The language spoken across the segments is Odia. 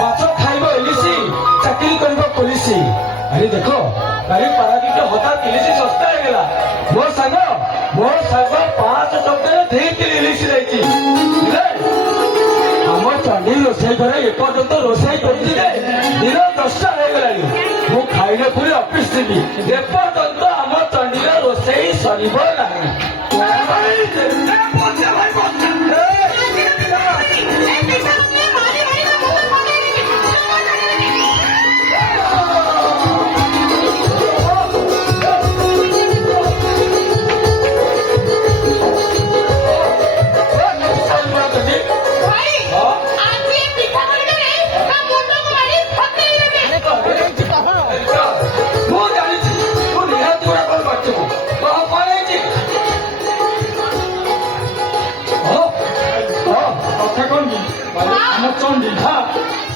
ମାଛ ଖାଇବ ଇଲିଶି ଚାକିରି କରିବ ପୋଲିସି। ଆରେ ଦେଖ କାଲି ପାରାଦୀପ ହଠାତ୍ ଇଲିଶି ଶସ୍ତା ହେଇଗଲା। ମୋ ସାଙ୍ଗ 5 ଟଙ୍କାରେ 2 କିଲୋ ଇଲିଶି ଦେଇଛି। ଆମ ଚଣ୍ଡୀ ରୋଷେଇ ଘରେ ଏପର୍ଯ୍ୟନ୍ତ ରୋଷେଇ କରୁଛି ଯେ ଦିନ 10ଟା ହେଇଗଲାଣି। ମୁଁ ଖାଇଲେ ପୁଣି ଅଫିସ ଯିବି। ଏପର୍ଯ୍ୟନ୍ତ ଆମ ଚଣ୍ଡୀର ରୋଷେଇ ସରିବ ନାହିଁ।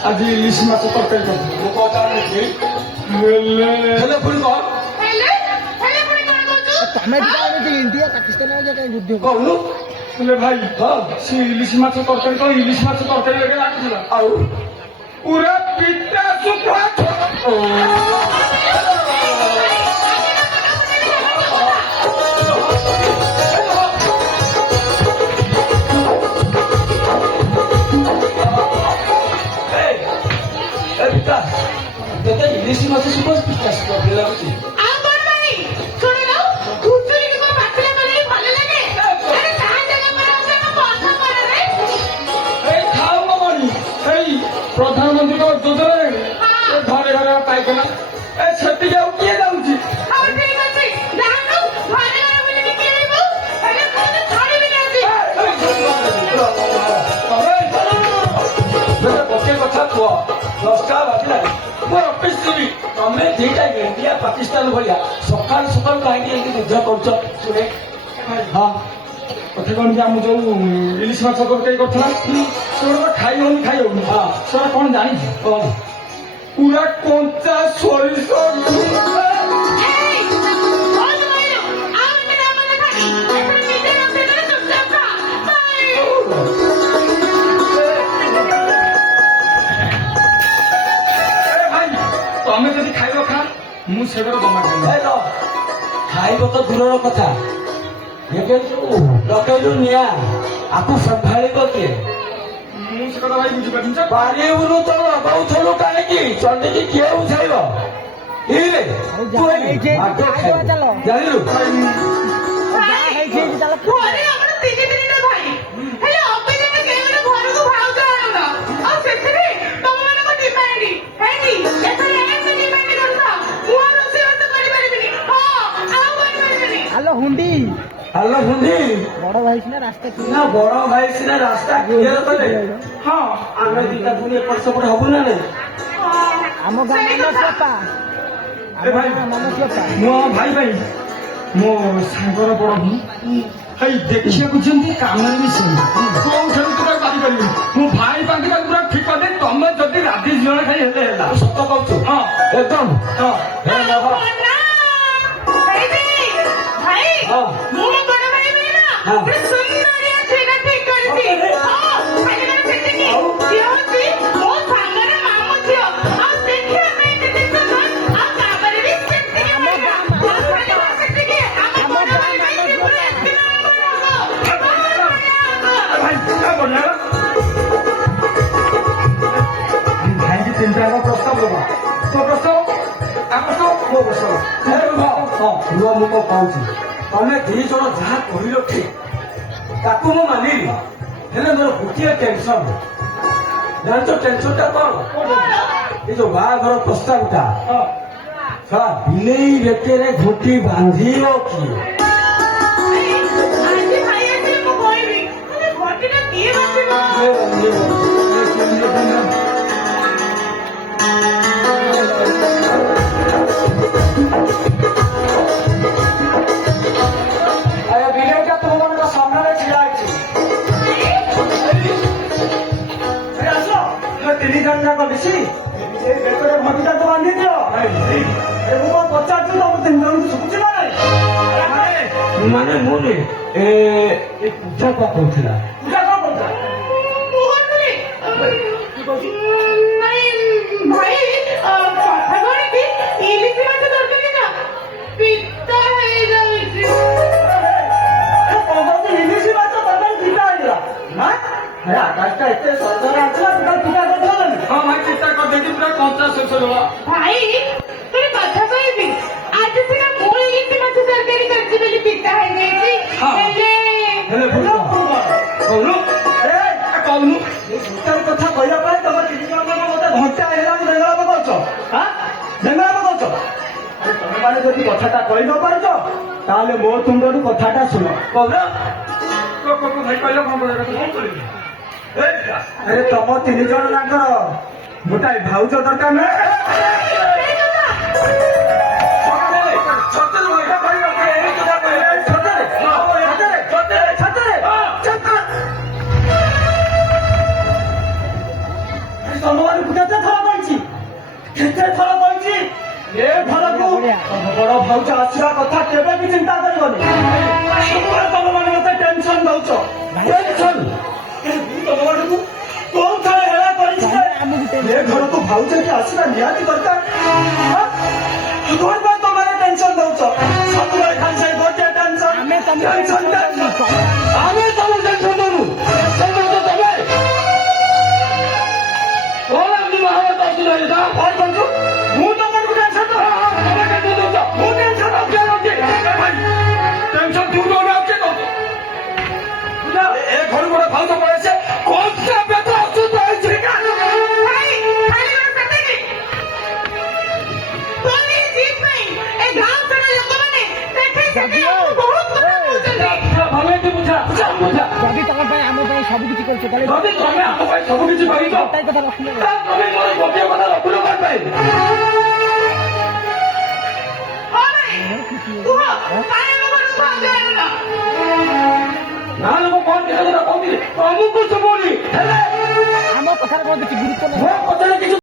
ଆଜି ଇଲିଶି ମାଛ ତରକାରୀ କରିଛି। ମୁଁ କଣ ଜାଣିଛି ହେଲେ ପୁଣି କଣ ତମେ ଇଣ୍ଡିଆ ପାକିସ୍ତାନ ଯୁଦ୍ଧ କହୁନୁ ହେଲେ ଭାଇ ସେ ଇଲିଶି ମାଛ ତରକାରୀ ତ ଇଲିଶି ମାଛ ତରକାରୀ ଲେগে ଲାଗୁଥିଲା। ଆଉ ପୁରା ପିତା ଶୁଖୁଆ ତତେ ଇଲିଶି ମାଛ ସବୁ ପିତା ଲାଗୁଛି। ପ୍ରଧାନମନ୍ତ୍ରୀଙ୍କ ଯୋଜନାରେ ଘରେ ଘରେ ପାଇଖାନା ସେଠିକି ଆଉ କିଏ ଯାଉଛି? ଗୋଟିଏ କଥା କୁହ 10ଟା ବାଜିଲାଣି। ମୁଁ ଅଫିସ ଯିବି। ତମେ ଦିଟା ଇଣ୍ଡିଆ ପାକିସ୍ତାନ ଭଳିଆ ସକାଳୁ ସକାଳୁ କାହିଁକି ଏମିତି ଯୁଦ୍ଧ କରୁଛ? ଶୁଣେ ହଁ କଥା କଣ କି ଆମ ଯୋଉ ଇଲିଶି ମାଛ ତରକାରୀ କରିଥିଲା ସେଗୁଡା ଖାଇ ହଉନି ହଁ ସେଗୁଡା କଣ ଜାଣିଛୁ? କଣ ପୁରା କଞ୍ଚା ସୋରିଷ ତମେ ଯଦି ଖାଇବ ଖା ମୁଁ ସେଗୁଡା ଜମା ଖାଇବି। ଖାଇବ ତ ଦୂରର କଥା ଏବେ ଯୋଉ ଲଗେଇଲୁ ନିଆଁ ଆକୁ ସମ୍ଭାଳିବ କିଏ? ମୁଁ ସେ କଥା ଭାଇ ବୁଝିପାରିନି ଯେ ବାରିବୁନୁ ତ ଲଗାଉଥିଲୁ କାହିଁକି? ଚଣ୍ଡୀକି କିଏ ବୁଝାଇବ? ଜାଣିଲୁ ହୁଣ୍ଡି ହାଲୋ ହୁଣ୍ଡି ବଡ ଭାଇ ସିନା ରାସ୍ତା ନା ବଡ ଭାଇ ସିନା ରାସ୍ତା କ୍ଲିୟର କଲେ ହଁ ଆମେ ଦିଟା ପୁଣି ଏପଟ ସେପଟ ହବୁ ନା ନାଇଁ? ଆମ ଗାଁ ମନସିଅପା ମୋ ଭାଇ ଭାଇ ମୋ ସାଙ୍ଗର ବଡ ଭାଇ ଭାଇ ଦେଖିବାକୁ ଯେମିତି କାମରେ ବି ସେମିତି କୋଉଠାରୁ ତୁ ତାକୁ ପାରିପାରିବି। ମୋ ଭାଇ ପାଖରେ ପୁରା ଠିକ କରିଦେଇ ତମେ ଯଦି ରାଧି ଝିଅ ଖାଇ ହେଲେ ହେଲା। ସତ କହୁଛୁ? ହଁ ଏକଦମ ହଁ ଭାଇକି ତିନିଟା ପ୍ରସ୍ତାବ ଦେବା ତୋ ପ୍ରସ୍ତାବ ମୋ ପ୍ରସ୍ତାବ ମୁଁ କଣ କହୁଛି ତମେ 2 ଜଣ ଯାହା କହିଲ ଠିକ ତାକୁ ମୁଁ ମାନିଲି। ହେଲେ ମୋର ଗୋଟିଏ ଟେନସନ ଜାଣିଛ ଟେନସନଟା କଣ? ଏ ଯୋଉ ବାହାଘର ପ୍ରସ୍ତାବଟା ଶଳା ବିଲେଇ ବେକେରେ ଘୁଟି ବାନ୍ଧିବ କିଏ? ବିଲେଇଟା ତୁମମାନଙ୍କ ସାମ୍ନାରେ ଛିଡା ହେଇଛି। 3 ଜଣ ଯାକ ମିଶି ବେକରେ ଘଟିଟାକୁ ବାନ୍ଧି ଦିଅ। ମୁଁ କଣ ପଚାରୁଛୁ ତମ 3 ଜଣଙ୍କୁ ଶୁଭୁଛି ନା ନାଇଁ? ମାନେ ମୁଁ ପୂଜା କଣ କହୁଥିଲା? ପୂଜା କଣ କରୁଛ? କହୁଛି ନାଇଁ ଭାଇ କଥା କଣ କି ଇଲିଶି ମାଛ ତରକାରୀ ନା ପିତା ହେଇଯାଉଛି। ଇଲିଶି ମାଛ ତରକାରୀ ପିତା ହେଇଗଲା ନା ଆକାଶଟା ଏତେ ସହଜରେ ଆସିଲା ପିତା ପିତା କରିଦେଲାନି। ହଁ ଭାଇ ଚିନ୍ତା କରିଦେଇକି ପୁରା କଞ୍ଚା ଶେଷ ହେଲା। ଭାଇ ତୋର କଥା କହିବି ଆଜି ସିନା ମୁଁ ଇଲିଶି ମାଛ ତରକାରୀ କରିଛି ବୋଲି ପିତା ହେଇଯାଇଛି ହଁ। ହେଲେ ହେଲେ କହୁନୁ କହୁନୁ ଗୋଟାଏ କଥା କହିବା ପାଇଁ ତମର ତିନି ଜଣ ମତେ ଘଣ୍ଟା ହେଲାଣି ବେଙ୍ଗଳ ପକାଉଛ ବେଙ୍ଗଳ ପକାଉଛ ତମେ ମାନେ ଯଦି କଥାଟା କହି ନ ପାରୁଛ ତାହେଲେ ମୋ ତୁଣ୍ଡରୁ କଥାଟା ଶୁଣ କହୁନ ଭାଇ କହିଲେ କଣ କରିବା କଣ କରିବି? ଆରେ ତମ ତିନି ଜଣ ଯାଙ୍କର ଗୋଟାଏ ଭାଉଜ ଦରକାର ନା ତମମାନଙ୍କୁ କେତେ ଥର କହିଛି କେତେ ଥର କହିଛି ଏ ଘରକୁ ତମ ବଡ ଭାଉଜ ଆସିବା କଥା କେବେ ବି ଚିନ୍ତା କରିବନି ସବୁବେଳେ ତମ ମାନେ ମତେ ଟେନସନ ଦଉଛ ଟେନସନ ତମ ମାନଙ୍କୁ କୋଉ ଥରେ ହେଳା କରିଛି ଯେ ଆମକୁ ଟେନସନ ଏ ଘରକୁ ଭାଉଜ କି ଆସିବା ନିହାତି ଦରକାର କଣ ପାଇଁ ତମମାନେ ଟେନସନ ଦଉଛ ସବୁବେଳେ ଖାଲି ସେଇ ଗୋଟିଏ ଟେନସନ ଆମେ ତମକୁ ଟେନସନ ଟେନସନ ଟେନସନ ଆମେ ତମକୁ ଟେନସନ ଦଉନୁ ଟେନସନ ଦଉଛ ତମେ କଣ ଏମିତି ମହାଭାରତ ଅସୁବିଧା ହେଇଥିଲା କଣ କରୁଛୁ ମୁଁ ତମକୁ ଟେନସନ ତମେ ଟେନସନ ଦଉଛ ମୁଁ ଟେନସନ ଦଉଛି ଟେନସନ ତୁ ନଉନା ଆଉ କିଏ ନଉଛି? ଏ ଘରୁ ଗୋଟେ ଭାଉଜ ପଳେଇছে କଞ୍ଚା ବେତ ଅସୁଧ ହେଇଛି ଭାଇ ଖାଲି କଣ ସେତିକି ତୋର ଏ ଜିଦ୍ ପାଇଁ ଏ ଗାଁ ସାରା ଲୋକମାନେ ସେଠି ସେଠି ଆମକୁ ବହୁତ କଥା କହୁଛନ୍ତି। ଭଲ ହେଇଛି ବୁଝା ବୁଝା ବୁଝା ଯଦି ତମ ପାଇଁ ଆମ ପାଇଁ ସବୁ କିଛି କରୁଛ ତାହେଲେ ଯଦି ତମେ ଆମ ପାଇଁ ସବୁ କିଛି କରିଛ ଗୋଟାଏ କଥା ରଖିଲେ ତମେ ମୋର ଗୋଟିଏ କଥା ରଖୁନ କଣ ପାଇଁ? ହଁ ଭାଇ କୁହ କାଇଁ ଆମ ଘରକୁ ଭାଉଜ ଆଣିଲ? ନା ଲୋକ କଣ କଥା କହୁଥିଲି ତମକୁ ଶୁଭୁନି ହେଲେ ଆମ କଥାରେ କଣ କିଛି ଗୁରୁତ୍ୱ